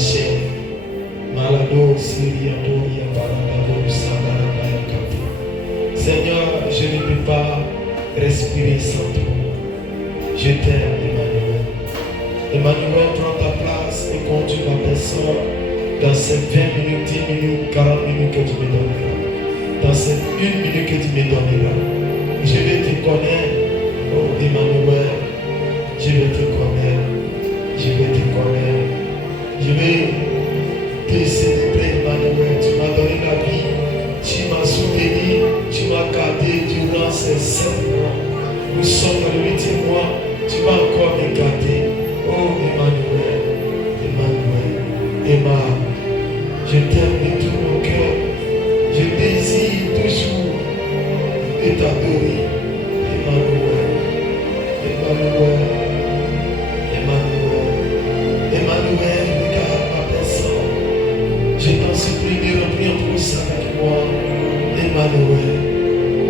chair. Malado, Syria, Doria, Baradabo, Sabarabaya, Kati. Seigneur, je ne peux pas respirer sans toi. Je t'aime, Emmanuel. Emmanuel, prends ta place et conduis ma personne dans ces 20 minutes, 10 minutes, 40 minutes que tu me donneras. Dans ces 1 minute que tu me donneras. Je vais te connaître, oh Emmanuel. Je vais te connaître. Je vais te connaître. Je vais te célébrer, Emmanuel. Tu m'as donné la vie. Tu m'as soutenu. Tu m'as gardé durant ces 7 mois. Nous sommes dans le 8e mois. Tu m'as encore gardé. Oh Emmanuel. Emmanuel. Emma. Je t'aime de tout mon cœur. Je désire toujours de t'adorer. Emmanuel. Emmanuel. Emmanuel. Emmanuel, regarde ma personne. Je t'en supplie de remplir pour ça avec moi. Emmanuel.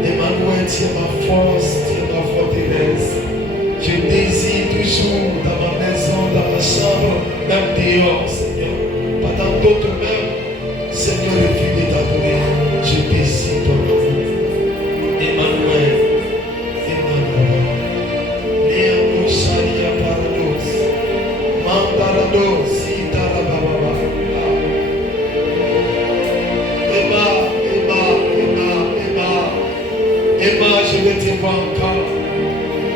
Emmanuel, tu es ma force, tu es ma forteresse. Je désire toujours dans ma maison, dans ma chambre, même dehors, Seigneur. Pas dans d'autres même. Seigneur, refuse de t'adorer. Je désire ton amour. Emmanuel. Emmanuel. Néo Sharia Parados. Mandarados. Sitarababa. Emma, Emma, Emma, Emma. Emma, je vais te voir encore.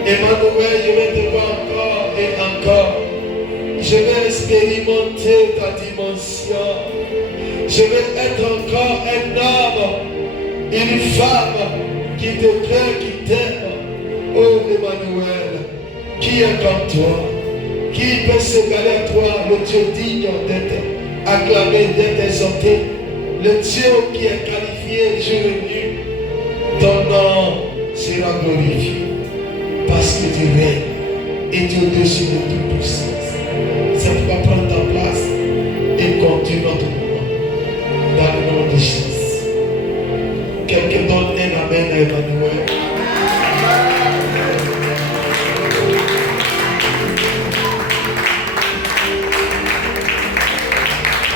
Emmanuel, je vais te voir encore et encore. Je vais expérimenter ta dimension. Je vais être encore un homme, une femme qui te plaît, qui t'aime. Oh Emmanuel, qui est comme toi? Qui peut s'égaler à toi, le Dieu digne d'être acclamé, d'être exalté, le Dieu qui est qualifié jour et nuit? Ton nom sera glorifié parce que tu règnes et tu es au-dessus de toute puissance. C'est pourquoi prends ta place et continue notre mouvement dans le nom de Jésus. Quelqu'un donne un amen à Emmanuel.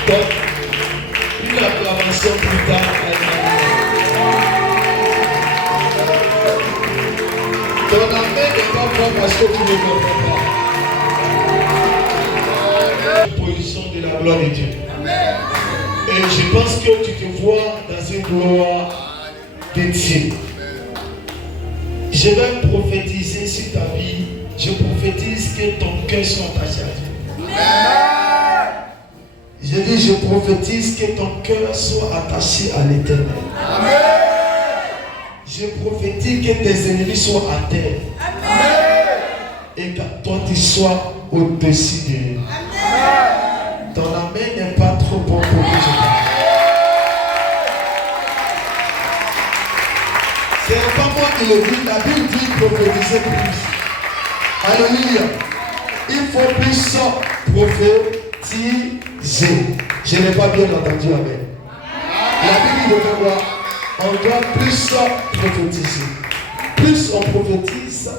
Donc, une acclamation plus tard à Emmanuel. Ton amen n'est pas fort parce que tu ne comprends pas. Position de la gloire de Dieu. Et je pense que tu te vois dans une gloire de Dieu. Je vais prophétiser sur ta vie. Je prophétise que ton cœur soit attaché à Dieu. Je dis, je prophétise que ton cœur soit attaché à l'Éternel. Je prophétise que tes ennemis soient à terre. Et que toi tu sois au-dessus d'eux. Ton amen n'est pas trop bon pour que je parle. Ce n'est pas moi qui le dis, la Bible dit prophétiser plus. Alléluia. Il faut plus prophétiser. Je n'ai pas bien entendu amen. La Bible dit quoi? On doit plus prophétiser. Plus on prophétise,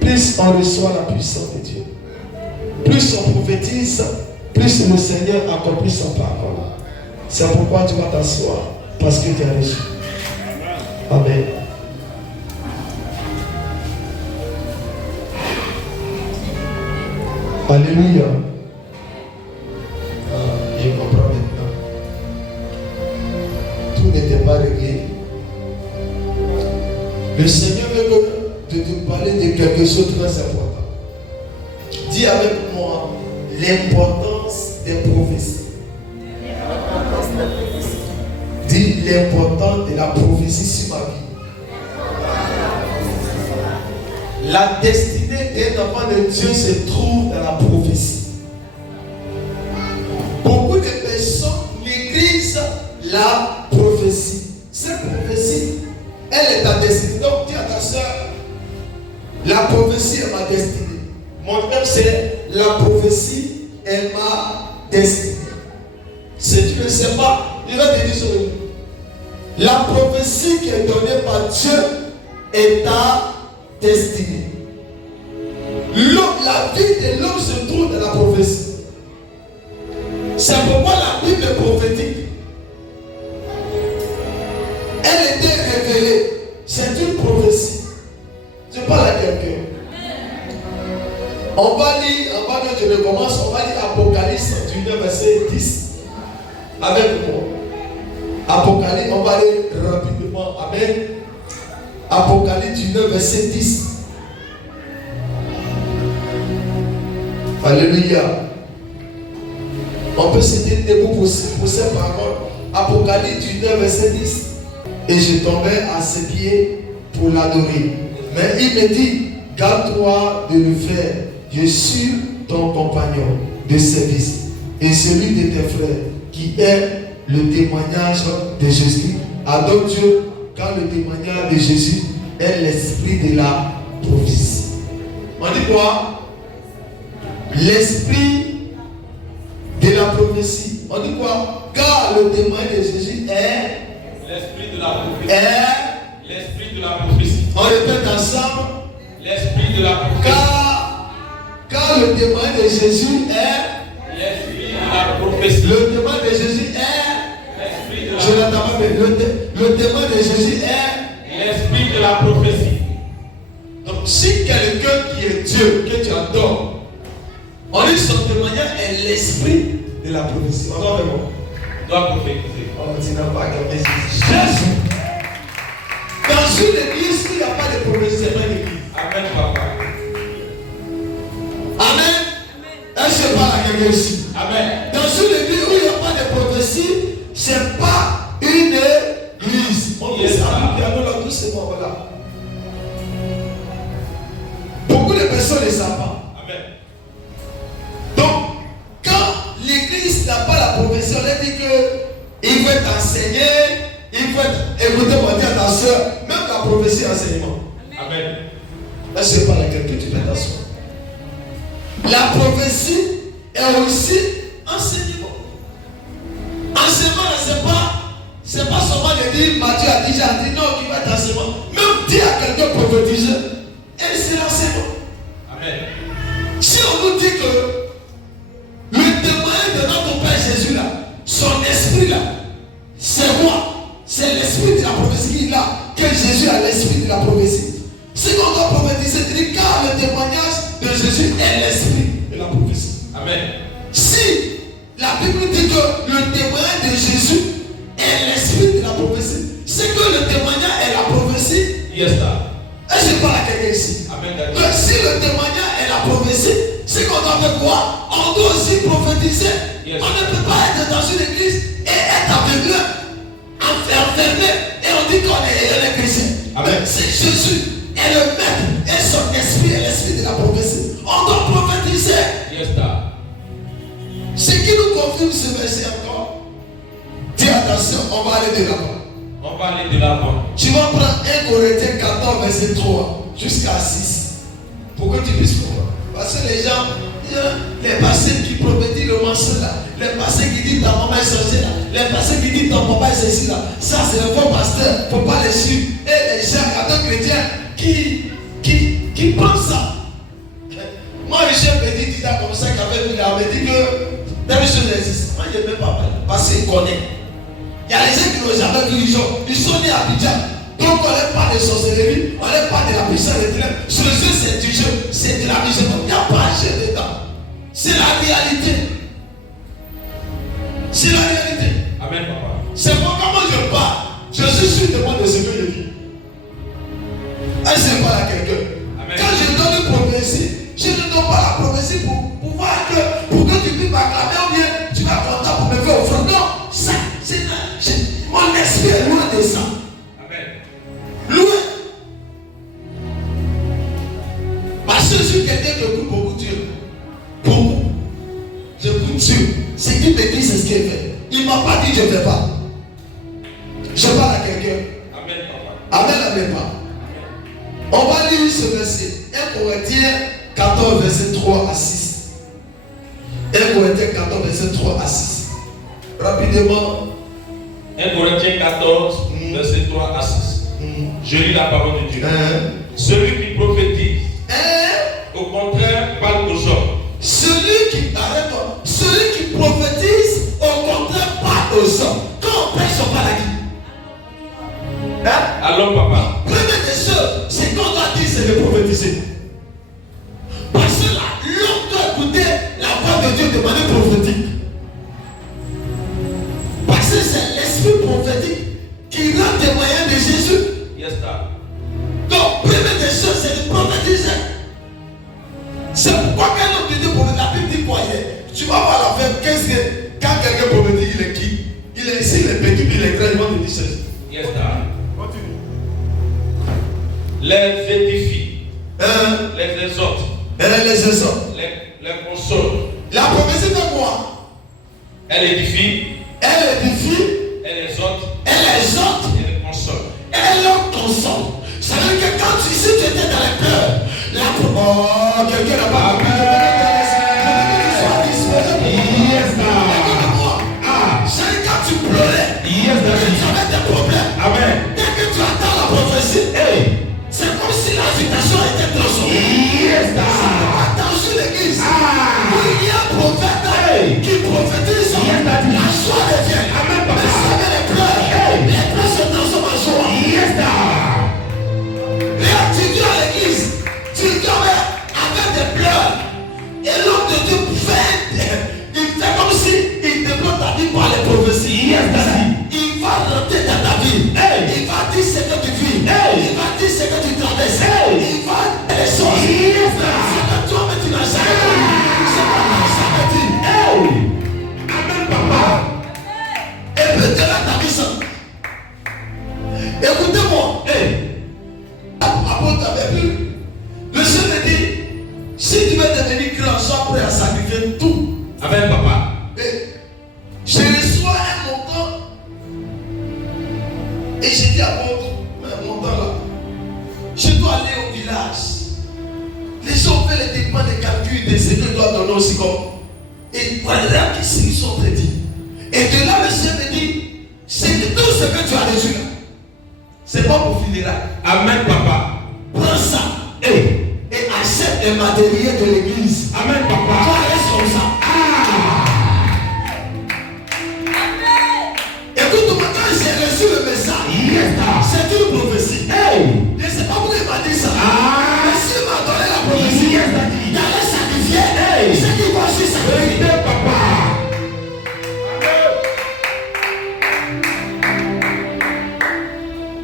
plus on reçoit la puissance de Dieu. Plus on prophétise, plus le Seigneur accomplit son parole. C'est pourquoi tu vas t'asseoir, parce que tu as reçu. Amen. Alléluia. Je comprends maintenant. Tout n'était pas réglé. Le Seigneur veut de te parler de quelque chose de très important. Dis avec moi l'importance des prophéties. Dis l'importance de la prophétie sur ma vie. La destinée d'un enfant de Dieu se trouve dans la prophétie. Beaucoup de personnes négligent la prophétie. Cette prophétie, elle est ta destinée. Donc dis à ta soeur, la prophétie est ma destinée. Mon thème c'est la prophétie est ma destinée. Si tu ne sais pas, il va te dire sur lui. La prophétie qui est donnée par Dieu est ta destinée. La vie de l'homme se trouve dans la prophétie. C'est pourquoi la Bible prophétique, elle était révélée. C'est une prophétie. Je parle à quelqu'un. On va lire, avant que je recommence, on va lire Apocalypse 19, verset 10. Avec moi. Apocalypse, on va lire rapidement. Amen. Apocalypse 19, verset 10. Alléluia. On peut se tenir debout pour ces paroles. Apocalypse 19, verset 10. Et je tombais à ses pieds pour l'adorer. Mais il me dit, garde-toi de le faire. Je suis ton compagnon de service et celui de tes frères qui est le témoignage de Jésus. Adore Dieu, car le témoignage de Jésus est l'esprit de la prophétie. On dit quoi? L'esprit de la prophétie. On dit quoi? Car le témoignage de Jésus est l'esprit de la prophétie. L'esprit de la prophétie. On répète ensemble. L'esprit de la prophétie. Car le témoin de Jésus est l'esprit de la prophétie. Le témoin de Jésus est l'esprit de la je n'entends pas, mais le témoin de Jésus est l'esprit de la prophétie. Donc si quelqu'un qui est Dieu, que tu adores, on dit son témoignage est l'esprit de la prophétie. On doit prophétiser. Oh, tu n'as pas qu'à Jésus. Dans une église, il n'y a pas de prophétie, c'est pas une église. Amen, papa. Amen. Est-ce que je parle à quelqu'un ici? Amen. Dans une église où il n'y a pas de prophétie, ce n'est pas une église. On peut s'appliquer là tous ces mots là. Beaucoup de personnes ne le savent pas. Amen. Donc, quand l'église n'a pas la prophétie, on a dit qu'il faut être enseigné, il faut être, écoutez-moi, dis attention, même la prophétie est enseignement. Amen. Est-ce que je parle à quelqu'un? Tu fais attention. La prophétie est aussi enseignement. Enseignement, c'est pas seulement de dire Matthieu a dit, j'ai dit, non, qui va être enseignement. Même dire à quelqu'un prophétiser, et c'est l'enseignement. Amen. Si on nous dit que le témoin de notre Père Jésus là, son esprit là, c'est moi, c'est l'esprit de la prophétie qui est là, que Jésus a l'esprit de la prophétie. Si on doit prophétiser, c'est car le témoignage de Jésus est l'esprit de la prophétie. Amen. Si la Bible dit que le témoignage de Jésus est l'esprit de la prophétie, c'est que le témoignage est la prophétie. Yes, sir. Est-ce que je parle à quelqu'un ici? Amen. Donc, si le témoignage est la prophétie, c'est qu'on doit faire quoi? On doit aussi prophétiser. Yes. On ne peut pas être dans une église et être aveuglé, enfermé, et on dit qu'on est chrétien. Amen. C'est Jésus. Et le maître et son esprit est l'esprit de la prophétie. On doit prophétiser. Yes, sir. Ce qui nous confirme ce verset encore. Dis attention, on va aller de l'avant. On va aller de l'avant. Tu vas prendre 1 Corinthiens 14, verset 3 jusqu'à 6. Pour que tu puisses comprendre. Parce que les gens, les pasteurs qui prophétisent le mensonge là, les pasteurs qui disent ta maman est sorcière là, les pasteurs qui disent ton papa est ceci là, ça c'est un bon pasteur, il ne faut pas les suivre. Et les gens, d'autres chrétiens qui pensent ça. Moi, le chef me dit comme ça qui avait vu là, me dit que telle chose existe. Moi, je ne veux pas parler parce qu'il connaît. Il y a les gens qui n'ont jamais vu, ils sont nés à Abidjan. Donc on n'est pas de sorcellerie, on n'est pas de la puissance des ténèbres. Ce jeu c'est du jeu, c'est de la vision. Il n'y a pas de jeu dedans. C'est la réalité. C'est la réalité. Amen, papa. C'est moi comment je parle. Je suis sûr de moi de ce que je vis. Est-ce que je parle à quelqu'un? Quand je donne une prophétie, je ne donne pas la prophétie pour voir que tu puisses m'acclamer ou bien tu vas content pour me faire offrande. Non, ça, c'est mon esprit est loin de ça. Loin. Parce que je suis quelqu'un qui écoute beaucoup Dieu. Beaucoup. J'écoute Dieu. Ce qu'il me dit, c'est ce qu'il fait. Il ne m'a pas dit je ne fais pas. Je parle à quelqu'un. Amen, papa. Amen, amen, pas. On va lire ce verset. 1 Corinthiens 14, verset 3 à 6. 1 Corinthiens 14, verset 3 à 6. Rapidement. 1 Corinthiens 14, verset 3 à 6. Je lis la parole de Dieu. Celui qui prophétise, au contraire, parle aux hommes. Celui qui prophétise c'est de prophétiser. Parce que là, l'homme doit écouter la voix de Dieu de manière prophétique. Parce que c'est l'esprit prophétique qui rend témoignage de Jésus. Yes, sir. Donc, première des choses, c'est de prophétiser. C'est pourquoi quand l'homme de Dieu prophétise, la Bible dit quoi hier? Tu vas voir la fête, qu'est-ce que quand quelqu'un prophétise, il est qui? Il est ici, il est petit, il est grand, il va te dire ceci. Yes, sir. Les édifie, les exhorte, Les exhorte, les console. la prophétie fait quoi? Elle édifie, Elle édifie, elle exhorte, elle exhorte, et elle console. elle leur console. Ça veut dire que quand si tu étais dans les pleurs, quelqu'un n'a pas compris. C'est quand tu pleurais, tu avais des problèmes. Amen. Dès que tu attends la prophétie, c'est comme si la situation était transformée. Attention l'église. Il y a un prophète qui prophétise. La joie devient. Mais ça avait les pleurs se transforment en joie. Regarde, tu viens à l'église, tu viens avec des pleurs. Et l'homme de Dieu il fait comme si il débloque ta vie par les prophéties. Il va rentrer dans ta vie. Il va dire ce que tu vis. Il va dire ce que tu traverses. Il va dire les choses. C'est que toi, mais tu n'as jamais dit. C'est que tu n'as jamais dit. Amen, papa. Et peut-être ta vie ça. Écoutez-moi. Apôtre avait vu. Le Seigneur me dit, si tu veux devenir grand, sois prêt à sacrifier tout. Amen, papa. Je reçois un montant. Et j'ai dit à mon montant là, je dois aller au village. Les gens font les dépôts des calculs de ce que je dois donner aussi comme. Et voilà qu'ils sont prédits. Et de là, le Seigneur me dit, c'est que tout ce que tu as reçu là, c'est pas pour funérailles. Amen, papa. Prends ça et achète les matériels de l'église. Amen, Tu papa. reste comme ça. Écoute-moi, quand j'ai reçu le message, c'est une prophétie. Je ne sais pas pourquoi il m'a dit ça. Mais s'il m'a donné la prophétie, il allait sacrifier. C'est qu'il va aussi sacrifier. Papa.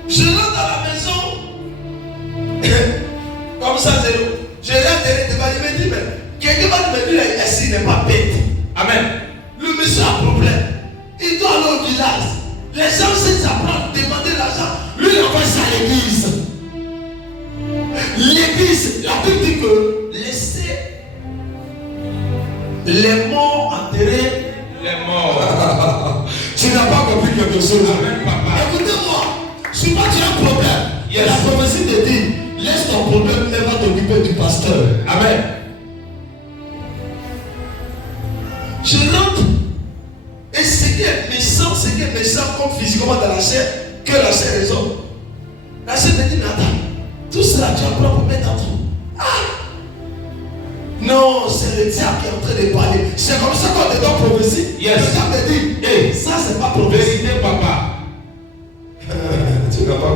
Je rentre dans la maison, comme ça, zéro. Je rentre devant, il me dit, mais quelqu'un va me dire, est-ce qu'il n'est pas bête? Amen. Le monsieur a un problème. Il doit aller au village. Les gens, s'ils apprennent, demander l'argent. Lui, il envoie ça à l'église. L'église, la Bible dit que laissez les morts enterrer Les morts. Tu n'as pas compris quelque chose. Amen, papa. Écoutez-moi, souvent tu as un problème. Yes. La prophétie te dit, laisse ton problème et va t'occuper du pasteur. Amen. Je rentre. Et ce qui est méchant comme physiquement dans la chair, que la chair raisonne. La chair me dit, mais attends, tout cela tu apprends pour mettre en tout. Non, c'est le diable qui est en train de parler. C'est comme ça qu'on te donne prophétie. Yes. Le diable te dit, ça c'est pas prophétie. Vérité, papa. Tu n'as pas